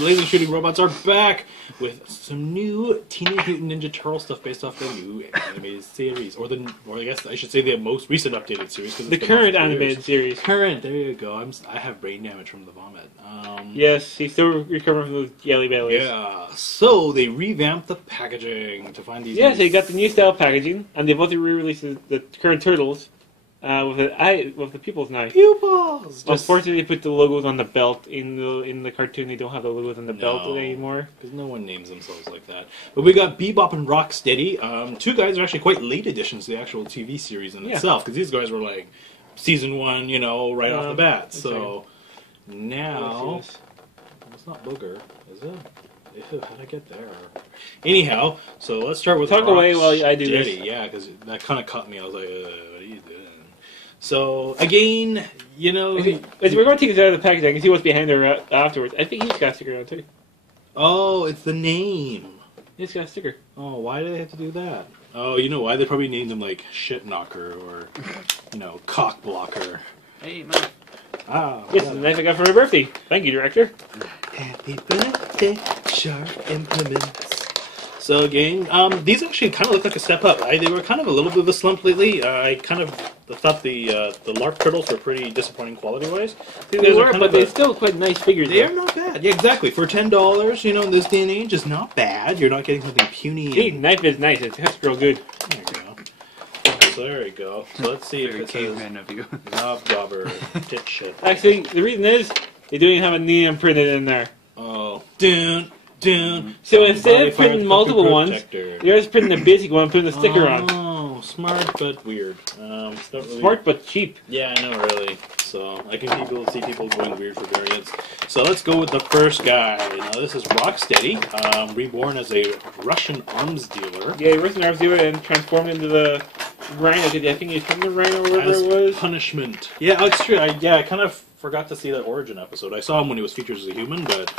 Laser shooting robots are back with some new Teenage Mutant Ninja Turtle stuff based off the new animated series, or I guess I should say the most recent updated series. The current animated series. Current. There you go. I have brain damage from the vomit. Yes, he's still recovering from those jelly bellies. Yeah. So they revamped the packaging to find these. Yes, they got the new style packaging, and they've also re-released the current Turtles. With the pupils now. Pupils! Unfortunately, they put the logos on the belt. In the cartoon, they don't have the logos on the belt anymore. Because no one names themselves like that. But we got Bebop and Rocksteady. Two guys are actually quite late additions to the actual TV series in itself. Because these guys were like season 1, right off the bat. So now... It's not Booger, is it? Ew, how'd I get there? Anyhow, so let's start with Talk away while I do this. Yeah, because that kind of caught me. I was like, what are you doing? So, again, As we're going to take this out of the package, I can see what's behind there afterwards. I think he's got a sticker on too. Oh, it's the name. He's got a sticker. Oh, why do they have to do that? Oh, you know why? They probably named him, like, Shit Knocker or, Cock Blocker. Hey, man. Ah, this is the knife I got for my birthday. Thank you, director. Happy birthday, Sharp Implements. So again, these actually kind of look like a step up. They were kind of a little bit of a slump lately. I kind of thought the LARP Turtles were pretty disappointing quality-wise. They were, but they're still quite nice figures. They are not bad. Yeah, exactly. For $10, in this day and age, it's not bad. You're not getting something puny. The knife is nice. It has real good. There you go. So there you go. So let's see if it says of you. knob jobber, tit shit. Actually, the reason is they don't even have a name printed in there. Oh, dun. So instead of printing multiple ones, they're just printing the basic one and putting the sticker on. Oh, smart but weird. It's not really... Smart but cheap. Yeah, I know, really. So I can see people going weird for variants. So let's go with the first guy. Now this is Rocksteady, reborn as a Russian arms dealer. Yeah, Russian arms dealer and transformed into the Rhino. I think he turned the Rhino or whatever it was. Punishment. Yeah, it's true. I kind of forgot to see that origin episode. I saw him when he was featured as a human, but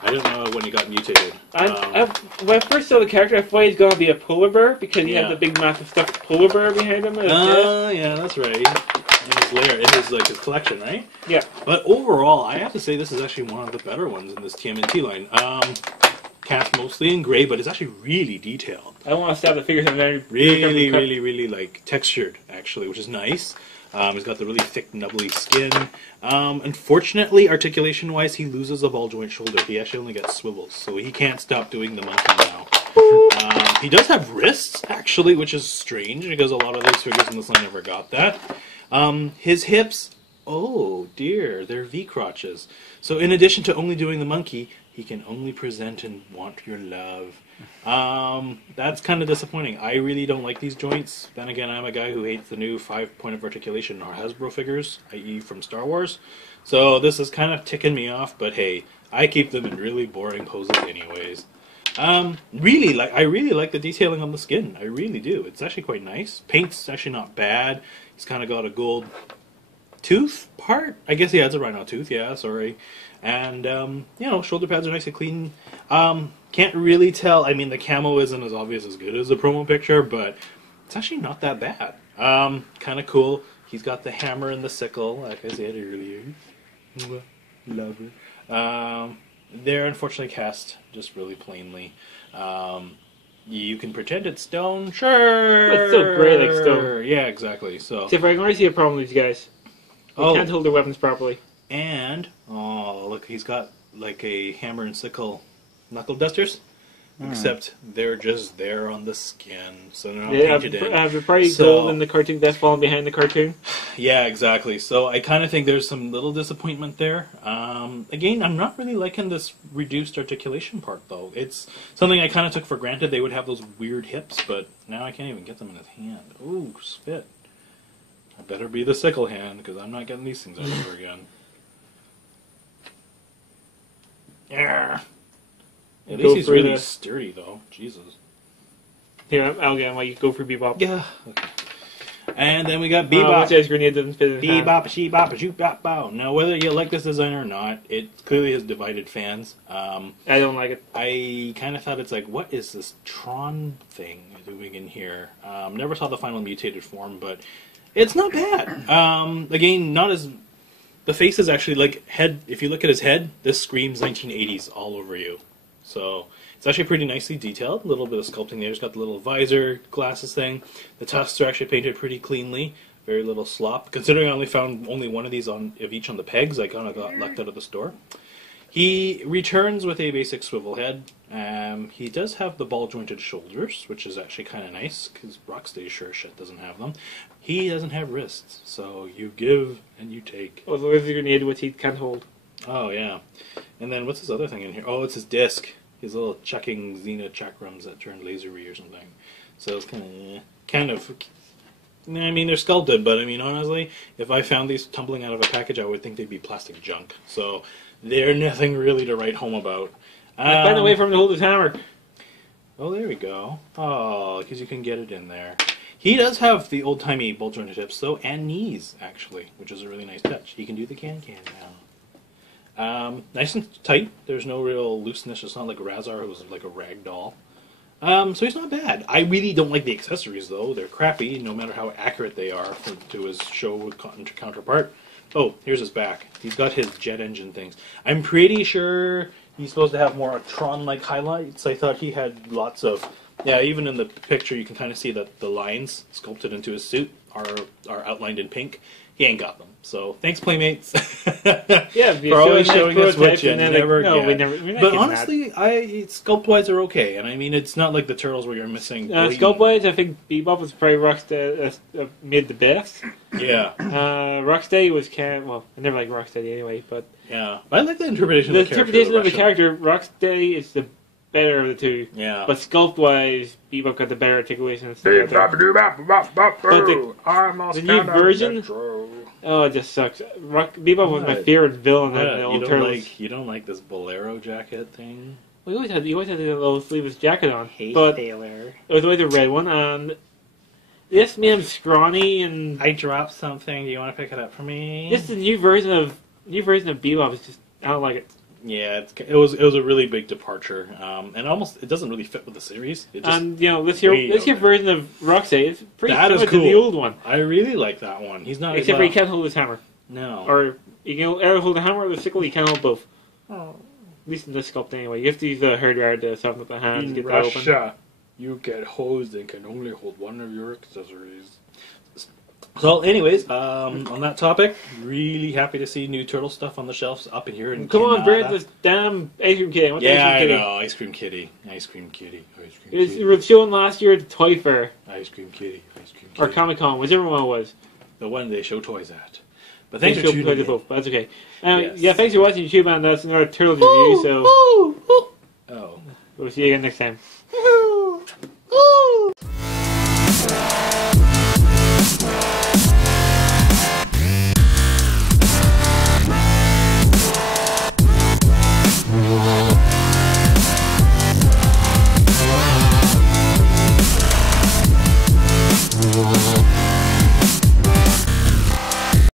I didn't know when he got mutated. When I first saw the character, I thought he was going to be a polar bear because he had the big massive stuffed polar bear behind him. Oh, yeah, that's right. In his lair, in his collection, right? Yeah. But overall, I have to say this is actually one of the better ones in this TMNT line. Cast mostly in gray, but it's actually really detailed. I don't want to stab the figures. Really like textured, actually, which is nice. He's got the really thick, nubbly skin. Unfortunately, articulation-wise, he loses a ball joint shoulder. He actually only gets swivels, so he can't stop doing the monkey now. He does have wrists, actually, which is strange, because a lot of those figures in this line never got that. His hips, oh dear, they're V-crotches. So in addition to only doing the monkey, he can only present and want your love. That's kind of disappointing. I really don't like these joints. Then again, I'm a guy who hates the new 5-point of articulation or Hasbro figures, i.e. from Star Wars. So this is kind of ticking me off, but hey, I keep them in really boring poses anyways. I really like the detailing on the skin. I really do. It's actually quite nice. Paint's actually not bad. He's kind of got a gold tooth part. I guess he has a rhino tooth, yeah, sorry. And, shoulder pads are nice and clean. Can't really tell. I mean, the camo isn't as obvious as good as the promo picture, but it's actually not that bad. Kind of cool. He's got the hammer and the sickle, like I said earlier. Love it. They're unfortunately cast just really plainly. You can pretend it's stone, sure. But it's still gray like stone. Yeah, exactly. So. See, if I can already see a problem with these guys. They can't hold their weapons properly. And, oh, look, he's got like a hammer and sickle knuckle dusters. Except they're just there on the skin, so they're not painted in. They're probably gold in the cartoon that's falling behind the cartoon. Yeah, exactly. So I kind of think there's some little disappointment there. Again, I'm not really liking this reduced articulation part, though. It's something I kind of took for granted. They would have those weird hips, but now I can't even get them in his hand. Ooh, spit. I better be the sickle hand, because I'm not getting these things out ever again. Yeah. At least he's really sturdy, though. Jesus. Yeah, I'll get him while you go for Bebop. Yeah. Okay. And then we got Bebop. Watch his grenade doesn't fit in his hand. Bebop, she-bop, shoot-bop, bow. Now, whether you like this design or not, it clearly has divided fans. I don't like it. I kind of thought it's like, what is this Tron thing doing in here? Never saw the final mutated form, but it's not bad. Again, not as The face is actually like head. If you look at his head, this screams 1980s all over you. So it's actually pretty nicely detailed. A little bit of sculpting there. It's got the little visor, glasses thing. The tusks are actually painted pretty cleanly. Very little slop. Considering I only found only one of these of each on the pegs, I kind of got lucked out of the store. He returns with a basic swivel head. He does have the ball-jointed shoulders, which is actually kind of nice, because Rocksteady sure shit doesn't have them. He doesn't have wrists, so you give and you take. Oh, the laser grenade, which he can't hold. Oh, yeah. And then what's this other thing in here? Oh, it's his disc. His little chucking Xena chakrams that turn lasery or something. So it's kind of... I mean, they're sculpted, but I mean, honestly, if I found these tumbling out of a package, I would think they'd be plastic junk. So they're nothing really to write home about. Find a way for him to hold his hammer. Oh, there we go. Oh, because you can get it in there. He does have the old-timey bolt-jointed hips, though, and knees, actually, which is a really nice touch. He can do the can-can now. Nice and tight. There's no real looseness. It's not like Razar, who was like a rag doll. So he's not bad. I really don't like the accessories, though. They're crappy, no matter how accurate they are to his show counterpart. Oh, here's his back. He's got his jet engine things. I'm pretty sure he's supposed to have more Tron-like highlights. I thought he had lots of... Yeah, even in the picture you can kind of see that the lines sculpted into his suit are outlined in pink. He ain't got them. So, thanks, Playmates. Yeah, for always showing us what you never no, get. But honestly, sculpt-wise are okay. And I mean, it's not like the Turtles where you're missing... Sculpt-wise, I think Bebop was probably Rocksteady made the best. Yeah. Rocksteady was well, I never liked Rocksteady anyway, but... Yeah. I like the interpretation of the character. The interpretation of the character, Rocksteady is the better of the two. Yeah. But sculpt-wise, Bebop got the better articulation. But the new version... Oh, it just sucks. Bebop was my favorite villain in the old Turtles. You don't like this bolero jacket thing? Well, he always had a little sleeveless jacket on. Hey, but Taylor. It was always a red one, and this made him scrawny and... I dropped something. Do you want to pick it up for me? Just the new version of Bebop is just... I don't like it. Yeah, it was a really big departure, and it doesn't really fit with the series. It just and this year version of Rocksteady is pretty similar to the old one. I really like that one. He's not except for he can't hold his hammer. No, or you can either hold the hammer or the sickle. He can't hold both. Oh. At least in this sculpt anyway. You have to use the hardware to soften up the hands. In get Russia, that open. you get hosed and can only hold one of your accessories. So, anyways, on that topic, really happy to see new Turtle stuff on the shelves up in here. Come on, Brad, this damn Ice Cream Kitty. What's I know, Ice Cream Kitty. Ice Cream Kitty. Ice Cream Kitty. It was shown last year at the Toy Fair. Ice Cream Kitty. Ice Cream Kitty. Or Comic-Con, whichever one it was. The one they show toys at. But thanks for tuning in. Both, but that's okay. Yes. Yeah, thanks for watching YouTube, and that's another Turtles review, so... Oh. We'll see you again next time.